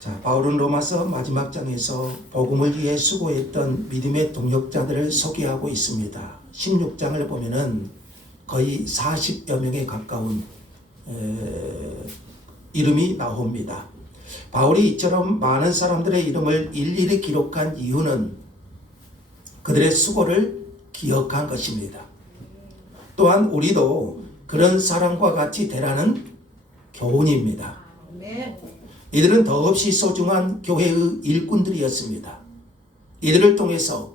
자, 바울은 로마서 마지막 장에서 복음을 위해 수고했던 믿음의 동역자들을 소개하고 있습니다. 16장을 보면은 거의 40여 명에 가까운 이름이 나옵니다. 바울이 이처럼 많은 사람들의 이름을 일일이 기록한 이유는 그들의 수고를 기억한 것입니다. 또한 우리도 그런 사람과 같이 되라는 교훈입니다. 이들은 더없이 소중한 교회의 일꾼들이었습니다. 이들을 통해서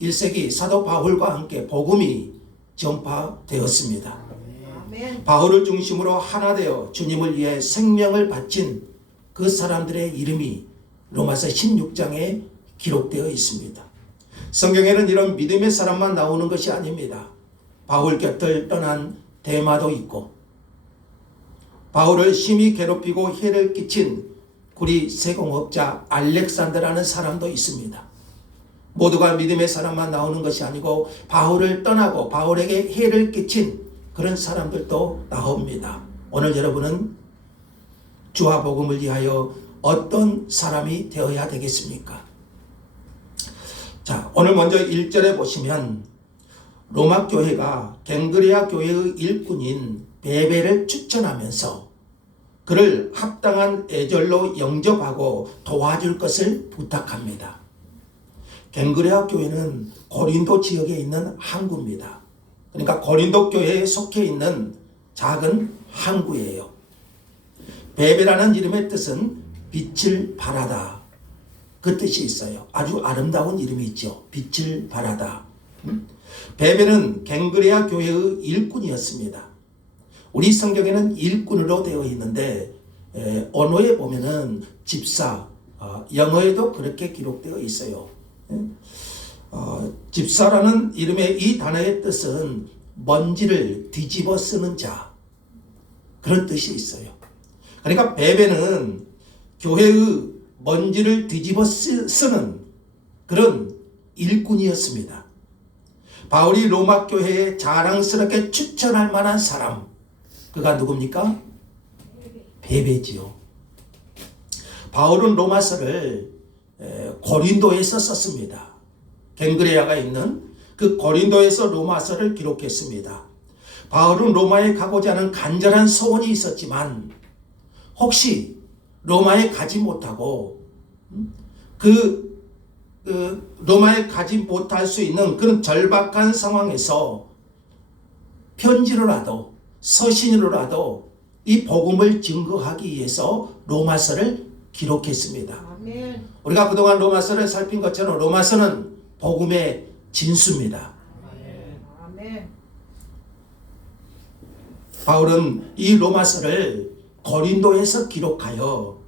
1세기 사도 바울과 함께 복음이 전파되었습니다. 바울을 중심으로 하나 되어 주님을 위해 생명을 바친 그 사람들의 이름이 로마서 16장에 기록되어 있습니다. 성경에는 이런 믿음의 사람만 나오는 것이 아닙니다. 바울 곁을 떠난 데마도 있고, 바울을 심히 괴롭히고 해를 끼친 구리 세공업자 알렉산더라는 사람도 있습니다. 모두가 믿음의 사람만 나오는 것이 아니고 바울을 떠나고 바울에게 해를 끼친 그런 사람들도 나옵니다. 오늘 여러분은 주와 복음을 위하여 어떤 사람이 되어야 되겠습니까? 자, 오늘 먼저 1절에 보시면 로마 교회가 갱그레아 교회의 일꾼인 베베를 추천하면서 그를 합당한 애절로 영접하고 도와줄 것을 부탁합니다. 갱그레아 교회는 고린도 지역에 있는 항구입니다. 그러니까 고린도 교회에 속해 있는 작은 항구예요. 베베라는 이름의 뜻은 빛을 발하다, 그 뜻이 있어요. 아주 아름다운 이름이 있죠. 빛을 발하다. 베베는 갱그레아 교회의 일꾼이었습니다. 우리 성경에는 일꾼으로 되어 있는데 언어에 보면은 집사, 영어에도 그렇게 기록되어 있어요. 집사라는 이름의 이 단어의 뜻은 먼지를 뒤집어 쓰는 자, 그런 뜻이 있어요. 그러니까 베베는 교회의 먼지를 뒤집어 쓰는 그런 일꾼이었습니다. 바울이 로마 교회에 자랑스럽게 추천할 만한 사람, 그가 누굽니까? 베베지요. 바울은 로마서를 고린도에서 썼습니다. 갱그레아가 있는 그 고린도에서 로마서를 기록했습니다. 바울은 로마에 가고자 하는 간절한 소원이 있었지만 혹시 로마에 가지 못하고 로마에 가지 못할 수 있는 그런 절박한 상황에서 편지로라도 서신으로라도 이 복음을 증거하기 위해서 로마서를 기록했습니다. 아멘. 우리가 그동안 로마서를 살핀 것처럼 로마서는 복음의 진수입니다. 아멘. 바울은 이 로마서를 고린도에서 기록하여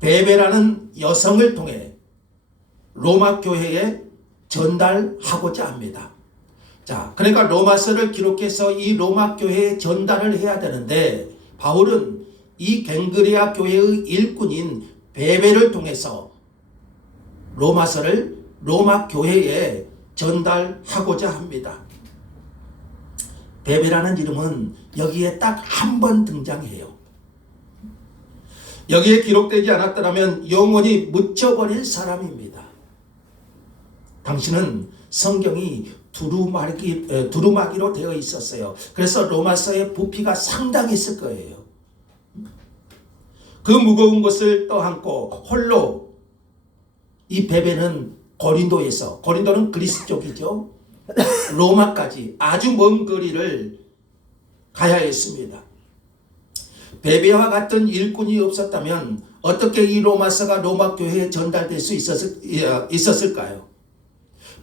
베베라는 여성을 통해 로마 교회에 전달하고자 합니다. 자, 그러니까 로마서를 기록해서 이 로마 교회에 전달을 해야 되는데 바울은 이 갱그레아 교회의 일꾼인 베베를 통해서 로마서를 로마 교회에 전달하고자 합니다. 베베라는 이름은 여기에 딱 한 번 등장해요. 여기에 기록되지 않았더라면 영원히 묻혀버릴 사람입니다. 당신은 성경이 두루마기로 되어 있었어요. 그래서 로마서의 부피가 상당했을 거예요. 그 무거운 것을 떠안고 홀로 이 베베는 고린도에서, 고린도는 그리스 쪽이죠, 로마까지 아주 먼 거리를 가야 했습니다. 베베와 같은 일꾼이 없었다면 어떻게 이 로마서가 로마 교회에 전달될 수 있었을까요?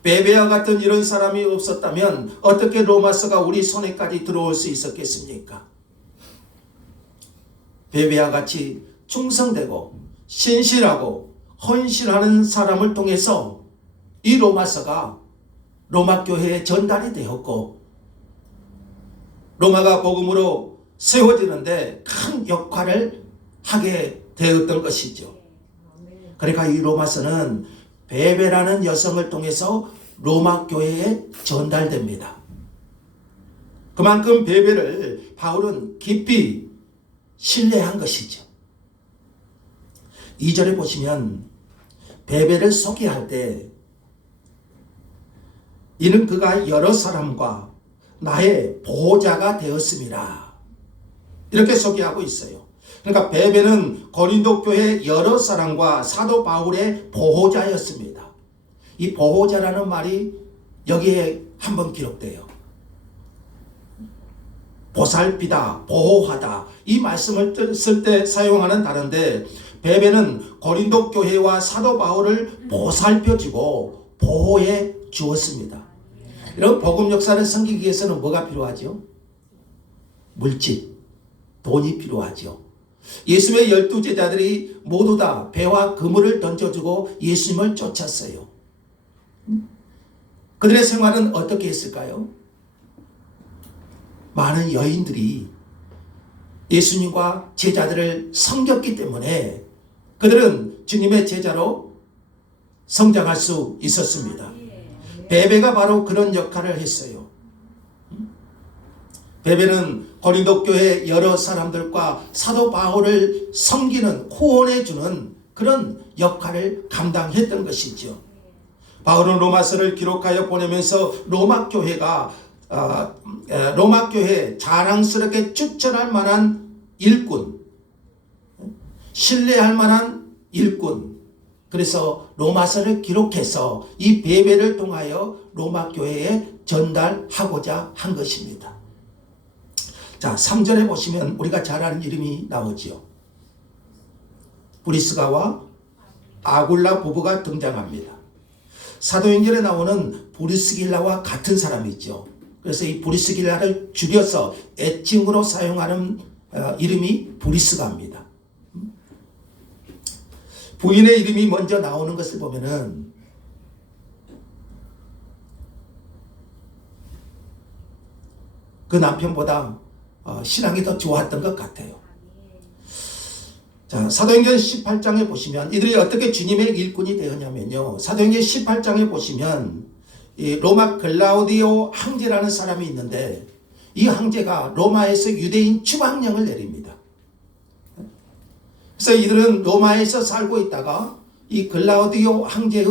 베베와 같은 이런 사람이 없었다면 어떻게 로마서가 우리 손에까지 들어올 수 있었겠습니까? 베베와 같이 충성되고 신실하고 헌신하는 사람을 통해서 이 로마서가 로마 교회에 전달이 되었고 로마가 복음으로 세워지는데 큰 역할을 하게 되었던 것이죠. 그러니까 이 로마서는 베베라는 여성을 통해서 로마 교회에 전달됩니다. 그만큼 베베를 바울은 깊이 신뢰한 것이죠. 2절에 보시면 베베를 소개할 때 이는 그가 여러 사람과 나의 보호자가 되었음이라 이렇게 소개하고 있어요. 그러니까 베베는 고린도 교회 여러 사람과 사도 바울의 보호자였습니다. 이 보호자라는 말이 여기에 한번 기록돼요. 보살피다, 보호하다 이 말씀을 쓸 때 사용하는 단어인데 베베는 고린도 교회와 사도 바울을 보살펴주고 보호해 주었습니다. 이런 복음 역사를 섬기기 위해서는 뭐가 필요하죠? 물질, 돈이 필요하죠. 예수의 12제자들이 모두 다 배와 그물을 던져주고 예수님을 쫓았어요. 그들의 생활은 어떻게 했을까요? 많은 여인들이 예수님과 제자들을 섬겼기 때문에 그들은 주님의 제자로 성장할 수 있었습니다. 베베가 바로 그런 역할을 했어요. 베베는 고린도 교회 여러 사람들과 사도 바울을 섬기는 후원해주는 그런 역할을 감당했던 것이죠. 바울은 로마서를 기록하여 보내면서 로마 교회 자랑스럽게 추천할 만한 일꾼, 신뢰할 만한 일꾼, 그래서 로마서를 기록해서 이 베베를 통하여 로마 교회에 전달하고자 한 것입니다. 자, 3절에 보시면 우리가 잘 아는 이름이 나오죠. 브리스가와 아굴라 부부가 등장합니다. 사도행전에 나오는 브리스길라와 같은 사람이죠. 그래서 이 브리스길라를 줄여서 애칭으로 사용하는 이름이 브리스가입니다. 부인의 이름이 먼저 나오는 것을 보면은 그 남편보다 신앙이 더 좋았던 것 같아요. 자, 사도행전 18장에 보시면 이들이 어떻게 주님의 일꾼이 되었냐면요. 사도행전 18장에 보시면 이 로마 글라우디오 황제라는 사람이 있는데 이 황제가 로마에서 유대인 추방령을 내립니다. 그래서 이들은 로마에서 살고 있다가 이 글라우디오 황제의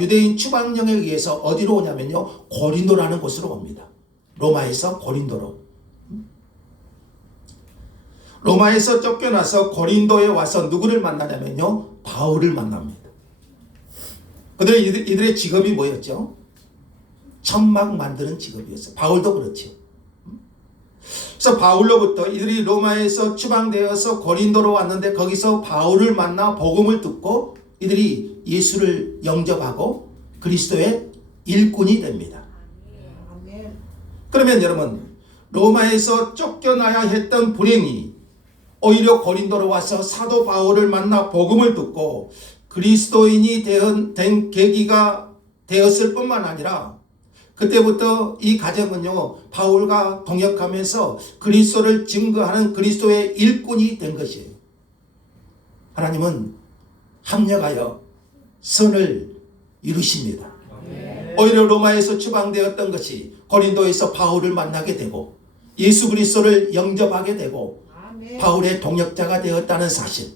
유대인 추방령에 의해서 어디로 오냐면요. 고린도라는 곳으로 옵니다. 로마에서 고린도로. 로마에서 쫓겨나서 고린도에 와서 누구를 만나냐면요. 바울을 만납니다. 이들의 직업이 뭐였죠? 천막 만드는 직업이었어요. 바울도 그렇죠. 그래서 바울로부터 이들이 로마에서 추방되어서 고린도로 왔는데 거기서 바울을 만나 복음을 듣고 이들이 예수를 영접하고 그리스도의 일꾼이 됩니다. 그러면 여러분, 로마에서 쫓겨나야 했던 불행이 오히려 고린도로 와서 사도 바울을 만나 복음을 듣고 그리스도인이 된 계기가 되었을 뿐만 아니라 그때부터 이 가정은요, 바울과 동역하면서 그리스도를 증거하는 그리스도의 일꾼이 된 것이에요. 하나님은 합력하여 선을 이루십니다. 오히려 로마에서 추방되었던 것이 고린도에서 바울을 만나게 되고 예수 그리스도를 영접하게 되고 바울의 동역자가 되었다는 사실.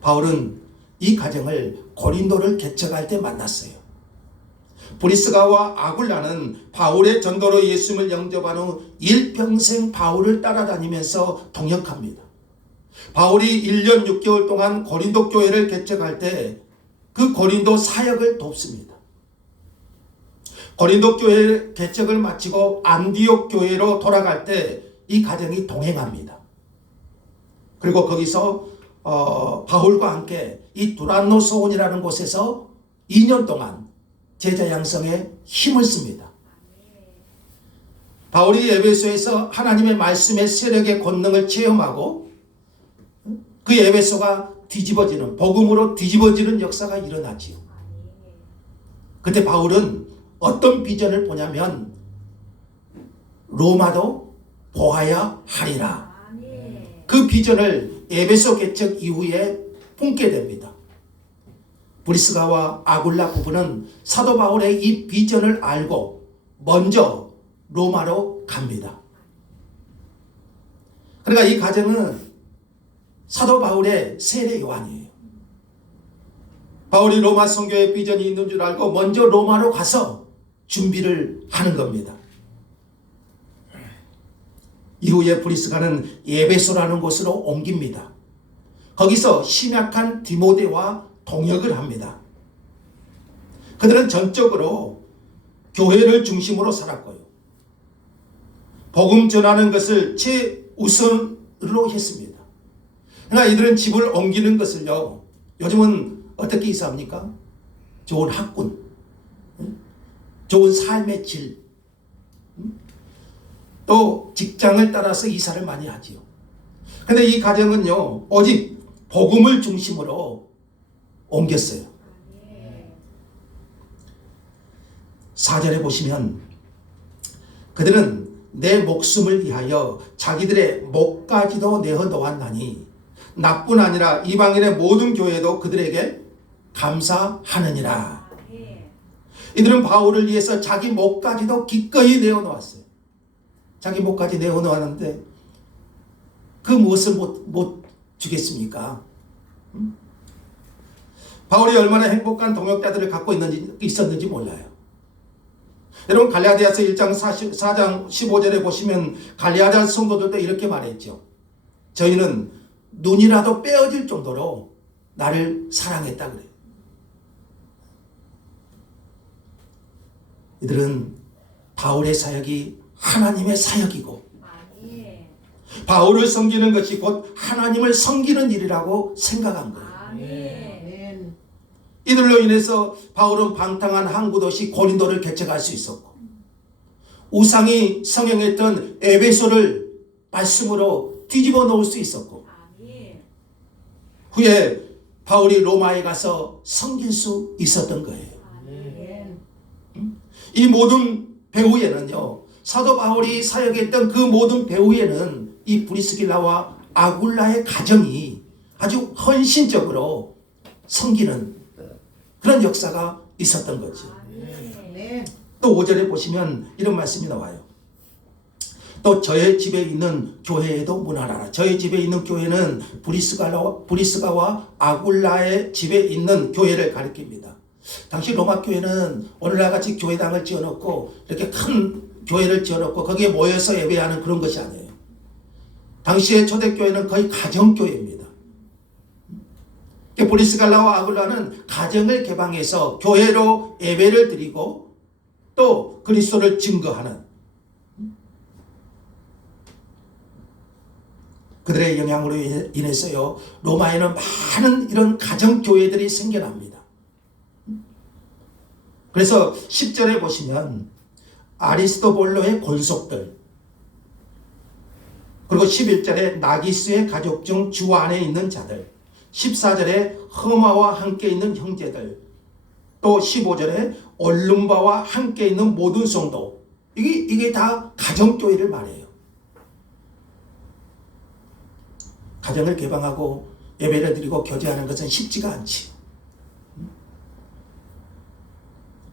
바울은 이 가정을 고린도를 개척할 때 만났어요. 브리스가와 아굴라는 바울의 전도로 예수님을 영접한 후 일평생 바울을 따라다니면서 동역합니다. 바울이 1년 6개월 동안 고린도 교회를 개척할 때 그 고린도 사역을 돕습니다. 고린도 교회 개척을 마치고 안디옥 교회로 돌아갈 때 이 가정이 동행합니다. 그리고 거기서 바울과 함께 이 두란노 소원이라는 곳에서 2년 동안 제자 양성에 힘을 씁니다. 바울이 에베소에서 하나님의 말씀의 세력의 권능을 체험하고 그 에베소가 뒤집어지는, 복음으로 뒤집어지는 역사가 일어나지요. 그때 바울은 어떤 비전을 보냐면 로마도 보아야 하리라. 그 비전을 에베소 개척 이후에 품게 됩니다. 브리스가와 아굴라 부부는 사도 바울의 이 비전을 알고 먼저 로마로 갑니다. 그러니까 이 가정은 사도 바울의 세례 요한이에요. 바울이 로마 선교에 비전이 있는 줄 알고 먼저 로마로 가서 준비를 하는 겁니다. 이후에 브리스가는 에베소라는 곳으로 옮깁니다. 거기서 심약한 디모데와 동역을 합니다. 그들은 전적으로 교회를 중심으로 살았고요. 복음 전하는 것을 최우선으로 했습니다. 그러나 이들은 집을 옮기는 것을요, 요즘은 어떻게 이사합니까? 좋은 학군, 좋은 삶의 질, 또 직장을 따라서 이사를 많이 하지요. 근데 이 가정은요, 오직 복음을 중심으로 옮겼어요. 4절에 보시면 그들은 내 목숨을 위하여 자기들의 목까지도 내어 놓았나니 나뿐 아니라 이방인의 모든 교회도 그들에게 감사하느니라. 이들은 바울을 위해서 자기 목까지도 기꺼이 내어 놓았어요. 자기 목까지 내어 놓았는데 그 무엇을 못 주겠습니까? 바울이 얼마나 행복한 동역자들을 갖고 있었는지 몰라요. 여러분 갈라디아서 1장 4장 15절에 보시면 갈라디아 성도들도 이렇게 말했죠. 저희는 눈이라도 빼어질 정도로 나를 사랑했다 그래요. 이들은 바울의 사역이 하나님의 사역이고 바울을 섬기는 것이 곧 하나님을 섬기는 일이라고 생각한 거예요. 이들로 인해서 바울은 방탕한 항구 도시 고린도를 개척할 수 있었고 우상이 성행했던 에베소를 말씀으로 뒤집어 놓을 수 있었고 후에 바울이 로마에 가서 섬길 수 있었던 거예요. 이 모든 배후에는요, 사도 바울이 사역했던 그 모든 배후에는 이 브리스길라와 아굴라의 가정이 아주 헌신적으로 섬기는 그런 역사가 있었던 거죠. 또 5절에 보시면 이런 말씀이 나와요. 또 저의 집에 있는 교회에도 문하라. 저의 집에 있는 교회는 브리스가와 아굴라의 집에 있는 교회를 가리킵니다. 당시 로마 교회는 오늘날 같이 교회당을 지어놓고 이렇게 큰 교회를 지어놓고 거기에 모여서 예배하는 그런 것이 아니에요. 당시의 초대교회는 거의 가정교회입니다. 브리스갈라와 아굴라는 가정을 개방해서 교회로 예배를 드리고 또 그리스도를 증거하는 그들의 영향으로 인해서요, 로마에는 많은 이런 가정교회들이 생겨납니다. 그래서 10절에 보시면 아리스토볼로의 권속들, 그리고 11절에 나기스의 가족 중 주 안에 있는 자들, 14절에 허마와 함께 있는 형제들, 또 15절에 올lum바와 함께 있는 모든 성도, 이게 다 가정교회를 말해요. 가정을 개방하고 예배를 드리고 교제하는 것은 쉽지가 않지.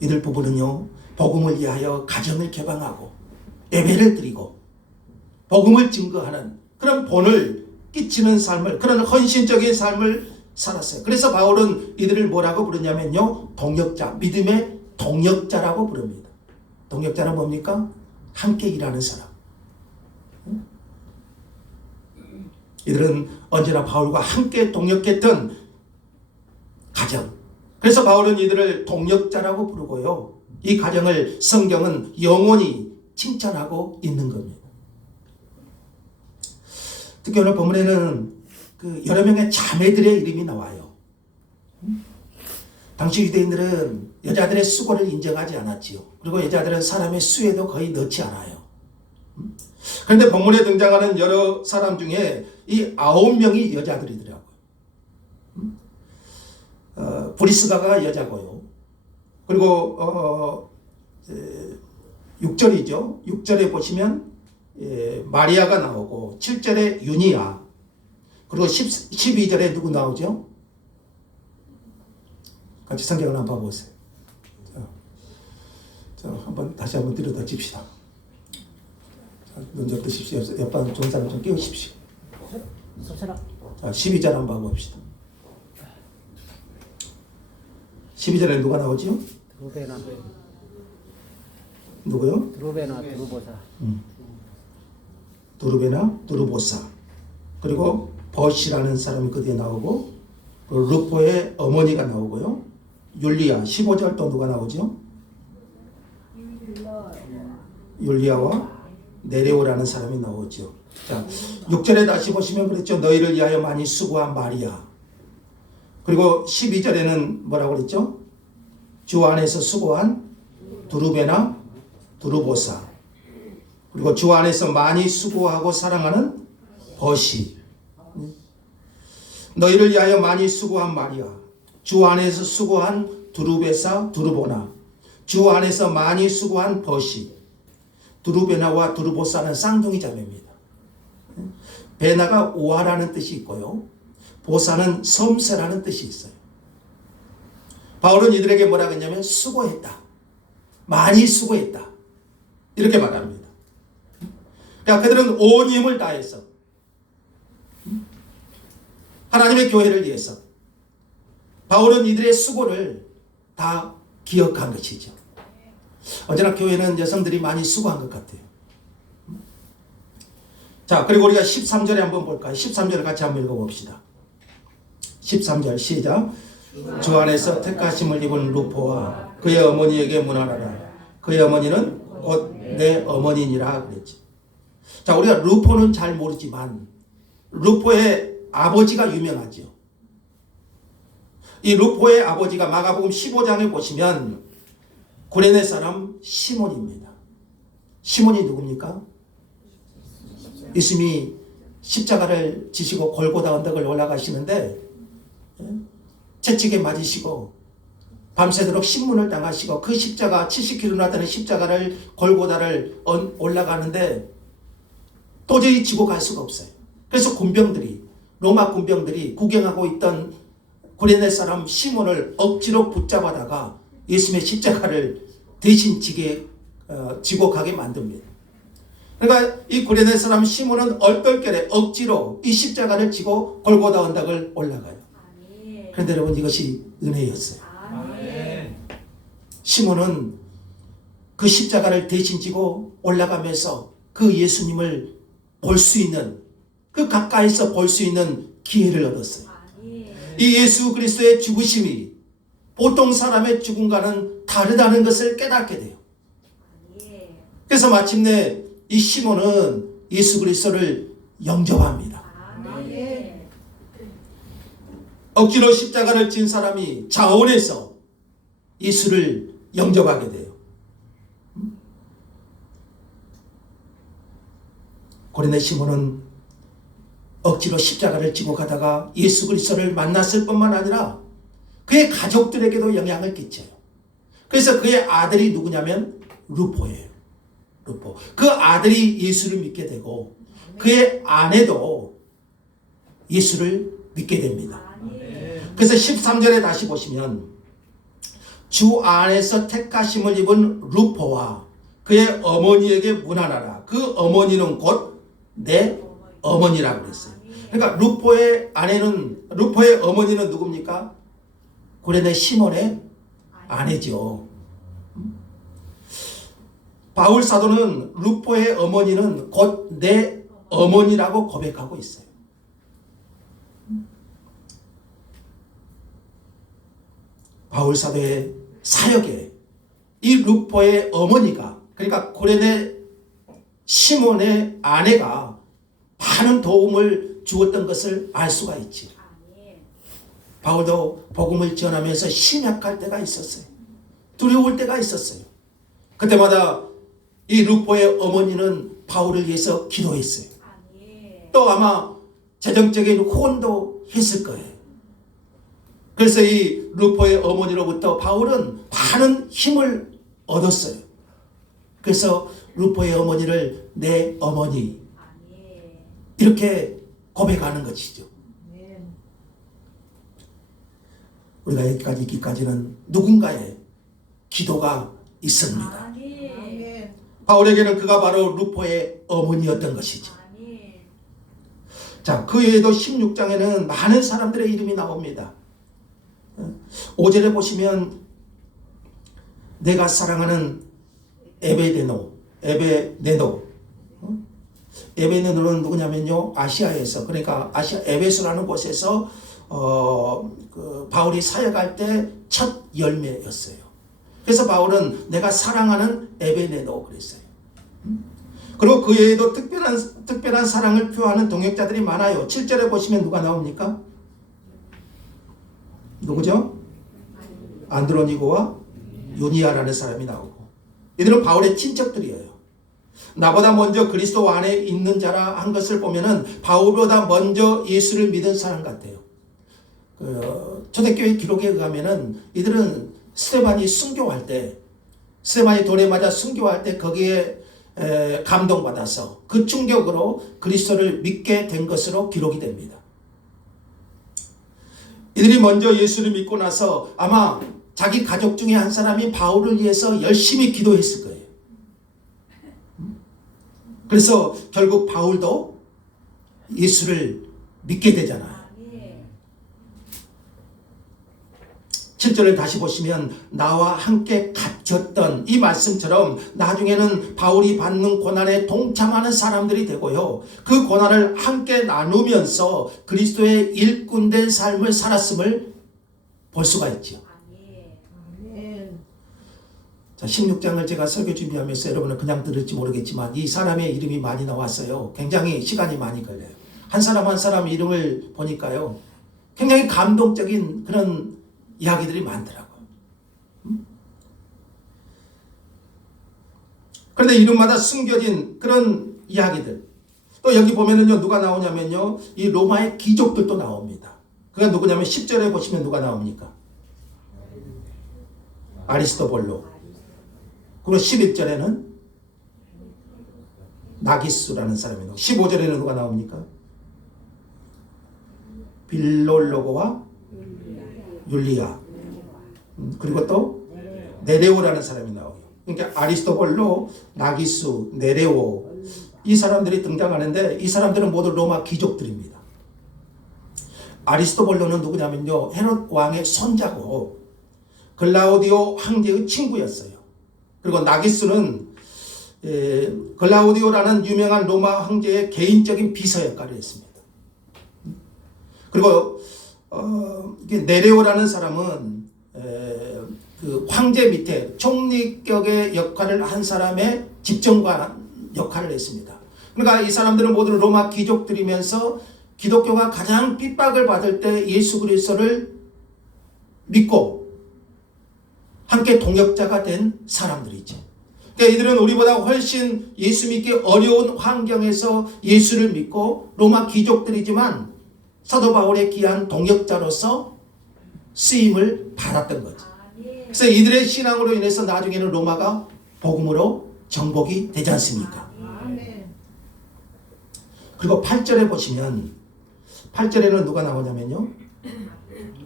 이들 부부는요, 복음을 위하여 가정을 개방하고 예배를 드리고 복음을 증거하는 그런 본을 끼치는 삶을, 그런 헌신적인 삶을 살았어요. 그래서 바울은 이들을 뭐라고 부르냐면요, 동역자, 믿음의 동역자라고 부릅니다. 동역자는 뭡니까? 함께 일하는 사람. 이들은 언제나 바울과 함께 동역했던 가정. 그래서 바울은 이들을 동역자라고 부르고요, 이 가정을 성경은 영원히 칭찬하고 있는 겁니다. 특히 오늘 본문에는 그 여러 명의 자매들의 이름이 나와요. 당시 유대인들은 여자들의 수고를 인정하지 않았지요. 그리고 여자들은 사람의 수에도 거의 넣지 않아요. 그런데 본문에 등장하는 여러 사람 중에 이 9명이 여자들이더라고요. 브리스가가 여자고요. 그리고 6절이죠. 6절에 보시면 마리아가 나오고 7절에 유니아, 그리고 12절에 누구 나오죠? 같이 성경을 한번 봐보세요. 자, 다시 한번 들여다 칩시다. 눈 좀 뜨십시오. 옆방 좋은 사람 좀 깨우십시오. 자, 12절 한번 봅시다. 12절에 누가 나오죠? 드루베나 누구요? 드루베나 드루보사. 두루베나 두루보사. 그리고 버시라는 사람이 그 뒤에 나오고 루포의 어머니가 나오고요. 율리아 15절 또 누가 나오죠? 율리아와 네레오라는 사람이 나오죠. 자, 6절에 다시 보시면 그랬죠. 너희를 위하여 많이 수고한 마리아. 그리고 12절에는 뭐라고 그랬죠? 주 안에서 수고한 두루베나 두루보사. 그리고 주 안에서 많이 수고하고 사랑하는 버시. 너희를 위하여 많이 수고한 마리아. 주 안에서 수고한 두루베사 두루보나. 주 안에서 많이 수고한 버시. 두루베나와 두루보사는 쌍둥이 자매입니다. 베나가 오하라는 뜻이 있고요. 보사는 섬세라는 뜻이 있어요. 바울은 이들에게 뭐라고 했냐면 수고했다. 많이 수고했다. 이렇게 말합니다. 그러니까 그들은 온 힘을 다해서 하나님의 교회를 위해서 바울은 이들의 수고를 다 기억한 것이죠. 언제나 교회는 여성들이 많이 수고한 것 같아요. 자, 그리고 우리가 13절에 한번 볼까요? 13절을 같이 한번 읽어봅시다. 13절 시작. 주 안에서 택하심을 입은 루포와 그의 어머니에게 문안하라. 그의 어머니는 곧 내 어머니니라 그랬지. 자, 우리가 루포는 잘 모르지만 루포의 아버지가 유명하죠. 이 루포의 아버지가 마가복음 15장에 보시면 구레네 사람 시몬입니다. 시몬이 누굽니까? 예수님이 십자가를 지시고 골고다 언덕을 올라가시는데 채찍에 맞으시고 밤새도록 신문을 당하시고 그 십자가 70km나 되는 십자가를 골고다를 올라가는데 도저히 지고 갈 수가 없어요. 그래서 군병들이 로마 군병들이 구경하고 있던 구레네 사람 시몬을 억지로 붙잡아다가 예수님의 십자가를 대신 지고 가게 만듭니다. 그러니까 이 구레네 사람 시몬은 얼떨결에 억지로 이 십자가를 지고 골고다 언덕을 올라가요. 그런데 여러분 이것이 은혜였어요. 시몬은 그 십자가를 대신 지고 올라가면서 그 예수님을 볼 수 있는, 그 가까이서 볼 수 있는 기회를 얻었어요. 이 예수 그리스도의 죽으심이 보통 사람의 죽음과는 다르다는 것을 깨닫게 돼요. 그래서 마침내 이 시몬은 예수 그리스도를 영접합니다. 억지로 십자가를 진 사람이 자원해서 예수를 영접하게 돼요. 고린도 시몬은 억지로 십자가를 지고 가다가 예수 그리스도를 만났을 뿐만 아니라 그의 가족들에게도 영향을 끼쳐요. 그래서 그의 아들이 누구냐면 루포예요. 루포. 그 아들이 예수를 믿게 되고 그의 아내도 예수를 믿게 됩니다. 그래서 13절에 다시 보시면 주 안에서 택하심을 입은 루포와 그의 어머니에게 문안하라. 그 어머니는 곧 내 어머니라고 그랬어요. 그러니까 루포의 어머니는 누굽니까? 구레네 시몬의 아내죠. 바울 사도는 루포의 어머니는 곧 내 어머니라고 고백하고 있어요. 바울 사도의 사역에 이 루포의 어머니가, 그러니까 구레네 시몬의 아내가 많은 도움을 주었던 것을 알 수가 있지. 바울도 복음을 전하면서 심약할 때가 있었어요. 두려울 때가 있었어요. 그때마다 이 루포의 어머니는 바울을 위해서 기도했어요. 또 아마 재정적인 후원도 했을 거예요. 그래서 이 루포의 어머니로부터 바울은 많은 힘을 얻었어요. 그래서 루포의 어머니를 내 어머니 이렇게 고백하는 것이죠. 우리가 여기까지 있기까지는 누군가의 기도가 있습니다. 바울에게는 그가 바로 루포의 어머니였던 것이죠. 자, 그 외에도 16장에는 많은 사람들의 이름이 나옵니다. 5절에 보시면 내가 사랑하는 에베네노. 에베네노는 누구냐면요, 아시아에서, 그러니까 아시아 에베소라는 곳에서 바울이 사역할 때 첫 열매였어요. 그래서 바울은 내가 사랑하는 에베네노 그랬어요. 그리고 그 외에도 특별한 사랑을 표하는 동역자들이 많아요. 7절에 보시면 누가 나옵니까? 누구죠? 안드로니고와 유니아라는 사람이 나오고, 이들은 바울의 친척들이에요. 나보다 먼저 그리스도 안에 있는 자라 한 것을 보면은 바울보다 먼저 예수를 믿은 사람 같아요. 초대교회 기록에 의하면은 이들은 스테반이 순교할 때, 스테반이 돌에 맞아 순교할 때 거기에 감동받아서 그 충격으로 그리스도를 믿게 된 것으로 기록이 됩니다. 이들이 먼저 예수를 믿고 나서 아마 자기 가족 중에 한 사람이 바울을 위해서 열심히 기도했을 거예요. 그래서 결국 바울도 예수를 믿게 되잖아요. 7절을 다시 보시면 나와 함께 갇혔던 이 말씀처럼 나중에는 바울이 받는 고난에 동참하는 사람들이 되고요, 그 고난을 함께 나누면서 그리스도의 일꾼된 삶을 살았음을 볼 수가 있죠. 자, 16장을 제가 설교 준비하면서 여러분은 그냥 들을지 모르겠지만 이 사람의 이름이 많이 나왔어요. 굉장히 시간이 많이 걸려요. 한 사람 한 사람 이름을 보니까요, 굉장히 감동적인 그런 이야기들이 많더라고요. 그런데 이름마다 숨겨진 그런 이야기들, 또 여기 보면은요, 누가 나오냐면요, 이 로마의 귀족들도 나옵니다. 그가 누구냐면 10절에 보시면 누가 나옵니까? 아리스토블로. 그리고 11절에는 나기스라는 사람이 나오고, 15절에는 누가 나옵니까? 빌롤로고와 율리아. 그리고 또 네레오라는 사람이 나오고, 그러니까 아리스토블로, 나기수, 네레오, 이 사람들이 등장하는데 이 사람들은 모두 로마 귀족들입니다. 아리스토블로는 누구냐면요, 헤롯 왕의 손자고 글라우디오 황제의 친구였어요. 그리고 나기수는 글라우디오라는 유명한 로마 황제의 개인적인 비서 역할을 했습니다. 그리고 네레오라는 사람은 그 황제 밑에 총리격의 역할을 한 사람의 집정관 역할을 했습니다. 그러니까 이 사람들은 모두 로마 귀족들이면서 기독교가 가장 핍박을 받을 때 예수 그리스도를 믿고 함께 동역자가 된 사람들이죠. 그러니까 이들은 우리보다 훨씬 예수 믿기 어려운 환경에서 예수를 믿고 로마 귀족들이지만 사도 바울의 귀한 동역자로서 쓰임을 받았던 거죠. 그래서 이들의 신앙으로 인해서 나중에는 로마가 복음으로 정복이 되지 않습니까? 그리고 8절에 보시면, 8절에는 누가 나오냐면요,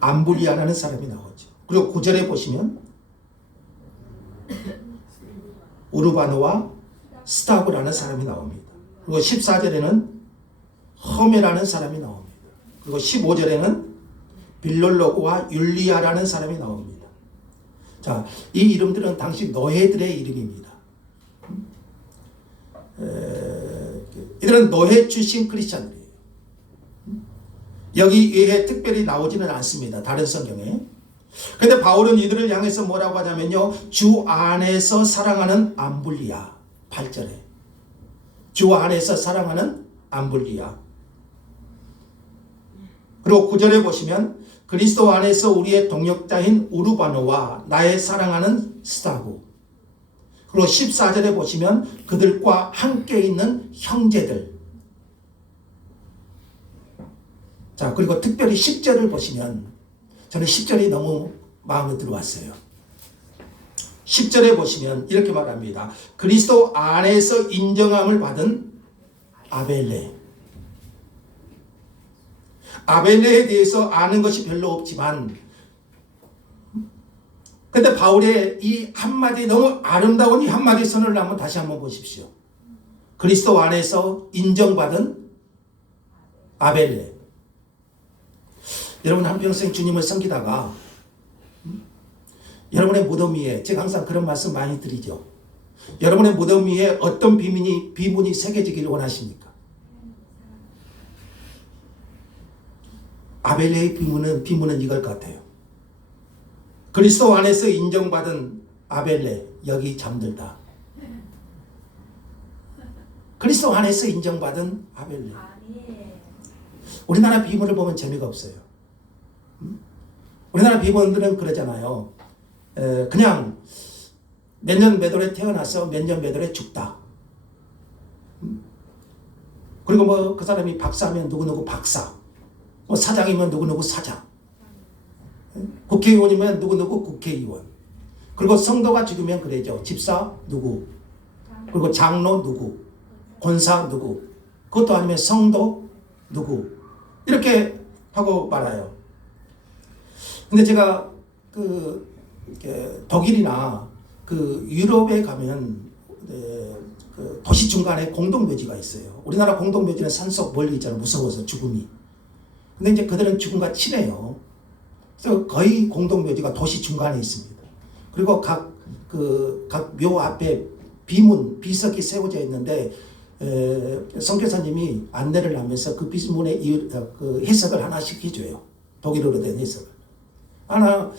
암불리아라는 사람이 나오죠. 그리고 9절에 보시면 우르바노와 스타브라는 사람이 나옵니다. 그리고 14절에는 허메라는 사람이 나옵니다. 그리고 15절에는 빌롤로고와 율리아라는 사람이 나옵니다. 자, 이 이름들은 당시 노예들의 이름입니다. 이들은 노예 출신 크리스찬들이에요. 여기 외에 특별히 나오지는 않습니다, 다른 성경에. 그런데 바울은 이들을 향해서 뭐라고 하냐면요, 주 안에서 사랑하는 암불리아. 8절에 주 안에서 사랑하는 암불리아. 그리고 9절에 보시면 그리스도 안에서 우리의 동역자인 우르바노와 나의 사랑하는 스타구. 그리고 14절에 보시면 그들과 함께 있는 형제들. 자, 그리고 특별히 10절을 보시면 저는 10절이 너무 마음에 들어왔어요. 10절에 보시면 이렇게 말합니다. 그리스도 안에서 인정함을 받은 아벨레. 아벨레에 대해서 아는 것이 별로 없지만, 근데 바울의 이 한마디, 너무 아름다운 이 한마디 선을 다시 한번 보십시오. 그리스도 안에서 인정받은 아벨레. 여러분 한평생 주님을 섬기다가 여러분의 무덤 위에, 제가 항상 그런 말씀 많이 드리죠. 여러분의 무덤 위에 어떤 비문이 새겨지기를 원하십니까? 아벨레의 비문은 이걸 같아요. 그리스도 안에서 인정받은 아벨레, 여기 잠들다. 그리스도 안에서 인정받은 아벨레. 우리나라 비문을 보면 재미가 없어요. 우리나라 비문들은 그러잖아요. 그냥 몇 년 몇 월에 태어나서 몇 년 몇 월에 죽다. 그리고 뭐 그 사람이 박사면 누구누구 박사, 뭐 사장이면 누구누구 사장, 국회의원이면 누구누구 국회의원, 그리고 성도가 죽으면 그래죠. 집사 누구, 그리고 장로 누구, 권사 누구, 그것도 아니면 성도 누구, 이렇게 하고 말아요. 근데 제가 독일이나 유럽에 가면 그 도시 중간에 공동묘지가 있어요. 우리나라 공동묘지는 산속 멀리 있잖아요. 무서워서 죽음이. 근데 이제 그들은 죽음과 친해요. 그래서 거의 공동묘지가 도시 중간에 있습니다. 그리고 각 묘 앞에 비석이 세워져 있는데 선교사님이 안내를 하면서 그 비문의 해석을 하나씩 해줘요. 독일어로 된 해석을. 하나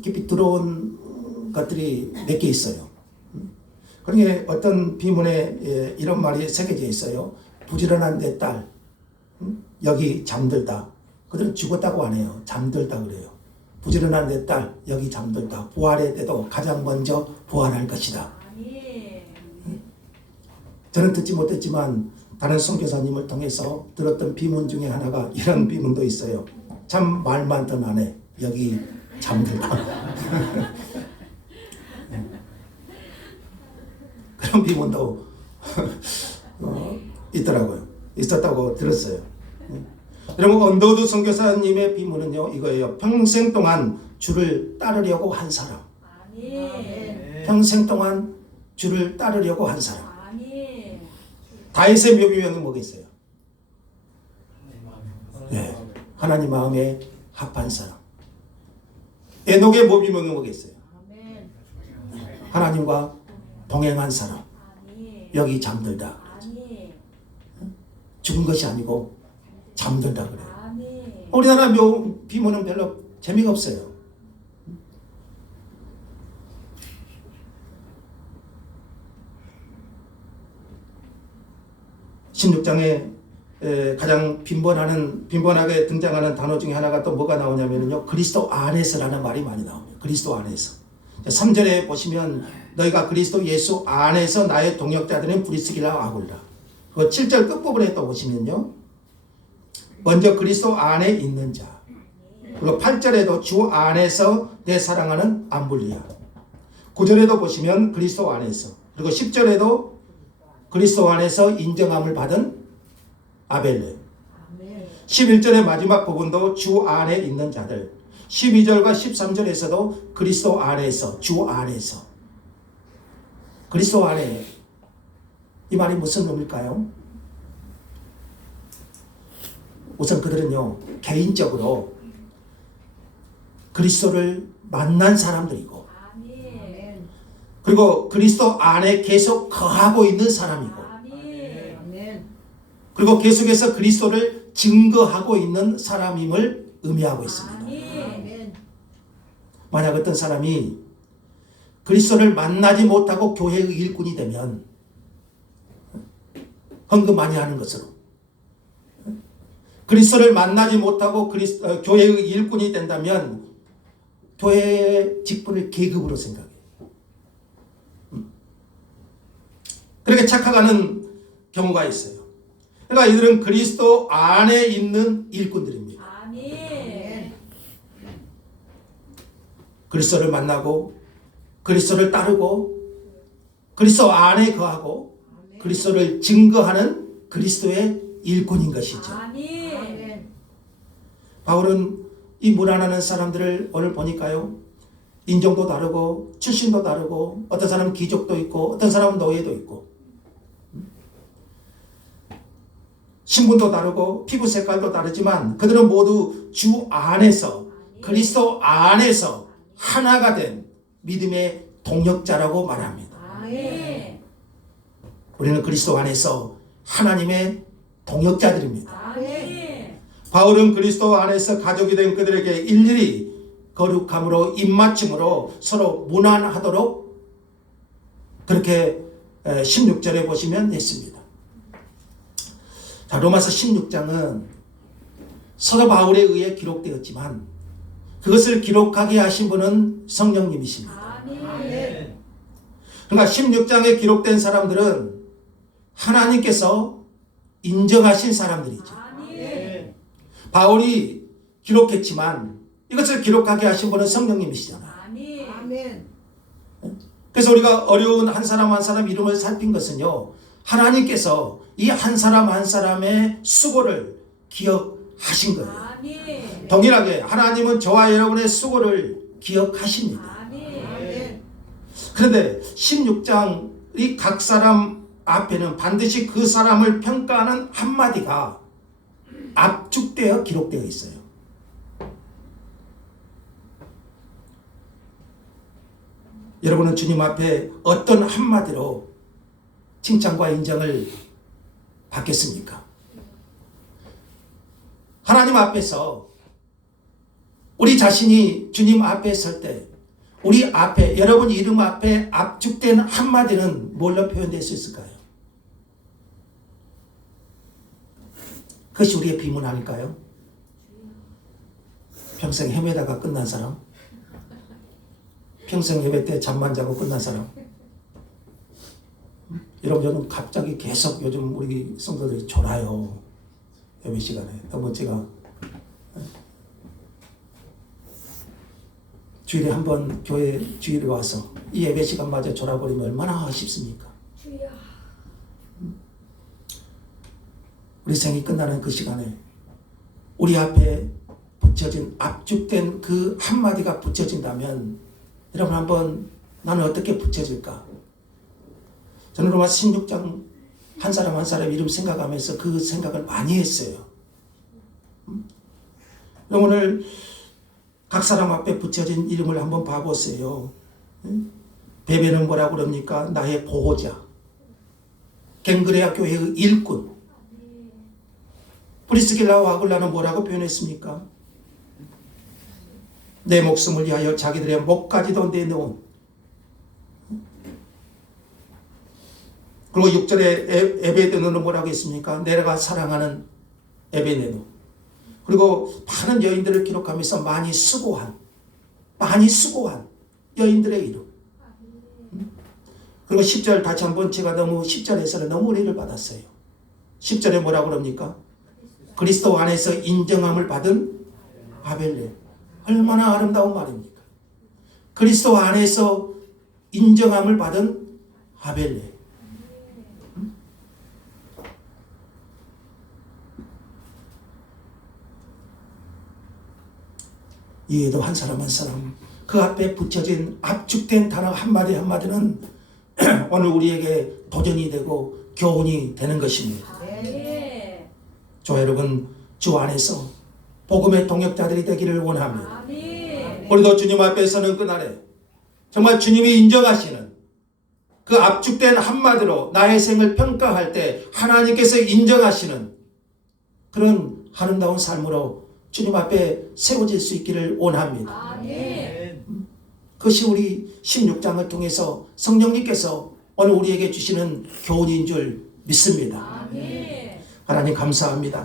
깊이 들어온 것들이 몇 개 있어요. 그러니까 어떤 비문에 이런 말이 새겨져 있어요. 부지런한 내 딸, 여기 잠들다. 그들은 죽었다고 안 해요. 잠들다 그래요. 부지런한 내 딸, 여기 잠들다. 부활의 때도 가장 먼저 부활할 것이다. 저는 듣지 못했지만 다른 선교사님을 통해서 들었던 비문 중에 하나가 이런 비문도 있어요. 참 말 많던 아내, 여기 잠들다. 그런 비문도 있더라고요. 있었다고 들었어요. 여러분 언더우드 선교사님의 비문은요 이거예요. 평생 동안 주를 따르려고 한 사람. 평생 동안 주를 따르려고 한 사람. 다윗의 묘비명이 뭐겠어요? 네, 하나님 마음에 합한 사람. 에녹의 묘비명이 뭐겠어요? 하나님과 동행한 사람. 여기 잠들다. 죽은 것이 아니고 잠들다 그래요. 우리나라 비문은 별로 재미가 없어요. (16장에) 가장 빈번하게 등장하는 단어 중에 하나가 또 뭐가 나오냐면요, 그리스도 안에서라는 말이 많이 나옵니다. 그리스도 안에서. 3절에 보시면 너희가 그리스도 예수 안에서 나의 동역자들은 브리스길라 아굴라. 그 7절 끝부분에 또 보시면요, 먼저 그리스도 안에 있는 자. 그리고 8절에도 주 안에서 내 사랑하는 암블리아. 9절에도 보시면 그리스도 안에서. 그리고 10절에도 그리스도 안에서 인정함을 받은 아벨레. 11절의 마지막 부분도 주 안에 있는 자들. 12절과 13절에서도 그리스도 안에서, 주 안에서. 그리스도 안에. 이 말이 무슨 의미일까요? 우선 그들은요, 개인적으로 그리스도를 만난 사람들이고, 그리고 그리스도 안에 계속 거하고 있는 사람이고, 그리고 계속해서 그리스도를 증거하고 있는 사람임을 의미하고 있습니다. 만약 어떤 사람이 그리스도를 만나지 못하고 교회의 일꾼이 되면 헌금 많이 하는 것으로, 그리스도를 만나지 못하고 교회의 일꾼이 된다면 교회의 직분을 계급으로 생각해요. 그렇게 착각하는 경우가 있어요. 그러니까 이들은 그리스도 안에 있는 일꾼들입니다. 그리스도를 만나고 그리스도를 따르고 그리스도 안에 거하고 그리스도를 증거하는 그리스도의 일꾼인 것이죠. 바울은 이 무난하는 사람들을 오늘 보니까요, 인종도 다르고 출신도 다르고, 어떤 사람은 귀족도 있고 어떤 사람은 노예도 있고, 신분도 다르고 피부 색깔도 다르지만 그들은 모두 주 안에서 그리스도 안에서 하나가 된 믿음의 동역자라고 말합니다. 아멘. 우리는 그리스도 안에서 하나님의 동역자들입니다. 아멘. 바울은 그리스도 안에서 가족이 된 그들에게 일일이 거룩함으로 입맞춤으로 서로 무난하도록 그렇게 16절에 보시면 됐습니다. 자, 로마서 16장은 사도 바울에 의해 기록되었지만 그것을 기록하게 하신 분은 성령님이십니다. 아멘. 그러니까 16장에 기록된 사람들은 하나님께서 인정하신 사람들이죠. 아멘. 바울이 기록했지만 이것을 기록하게 하신 분은 성령님이시잖아요. 아멘. 아멘. 그래서 우리가 어려운 한 사람 한 사람 이름을 살핀 것은요, 하나님께서 이 한 사람 한 사람의 수고를 기억하신 거예요. 아멘. 동일하게 하나님은 저와 여러분의 수고를 기억하십니다. 아멘. 아멘. 그런데 16장이 각 사람 앞에는 반드시 그 사람을 평가하는 한마디가 압축되어 기록되어 있어요. 여러분은 주님 앞에 어떤 한마디로 칭찬과 인정을 받겠습니까? 하나님 앞에서 우리 자신이 주님 앞에 설 때 우리 앞에 여러분 이름 앞에 압축된 한마디는 뭘로 표현될 수 있을까요? 그것이 우리의 비문 아닐까요? 평생 헤매다가 끝난 사람? 평생 예배 때 잠만 자고 끝난 사람? 여러분 저는 갑자기 계속 요즘 우리 성도들이 졸아요. 예배 시간에. 너무 제가 주일에 한번 교회 주일에 와서 이 예배 시간마저 졸아버리면 얼마나 아쉽습니까? 주여. 우리 생이 끝나는 그 시간에 우리 앞에 붙여진 압축된 그 한마디가 붙여진다면 여러분 한번 나는 어떻게 붙여질까? 저는 로마서 16장 한 사람 한 사람 이름 생각하면서 그 생각을 많이 했어요. 오늘 각 사람 앞에 붙여진 이름을 한번 봐보세요. 베베는 뭐라고 그럽니까? 나의 보호자. 갱그레아 교회의 일꾼. 브리스길라와 아굴라는 뭐라고 표현했습니까? 내 목숨을 위하여 자기들의 목까지도 내놓은. 그리고 6절에 에베드노는 뭐라고 했습니까? 내가 사랑하는 에베네노. 그리고 많은 여인들을 기록하면서 많이 수고한 여인들의 이름. 그리고 10절 다시 한번 제가 너무 10절에서는 너무 은혜를 받았어요. 10절에 뭐라고 그럽니까? 그리스도 안에서 인정함을 받은 아벨레. 얼마나 아름다운 말입니까? 그리스도 안에서 인정함을 받은 아벨레. 이에도 한 사람 한 사람 그 앞에 붙여진 압축된 단어 한마디 한마디는 오늘 우리에게 도전이 되고 교훈이 되는 것입니다. 아멘. 저 여러분 주 안에서 복음의 동역자들이 되기를 원합니다. 아멘. 우리도 주님 앞에 서는 그날에 정말 주님이 인정하시는 그 압축된 한마디로 나의 생을 평가할 때 하나님께서 인정하시는 그런 아름다운 삶으로 주님 앞에 세워질 수 있기를 원합니다. 아멘. 그것이 우리 16장을 통해서 성령님께서 오늘 우리에게 주시는 교훈인 줄 믿습니다. 아멘. 하나님 감사합니다.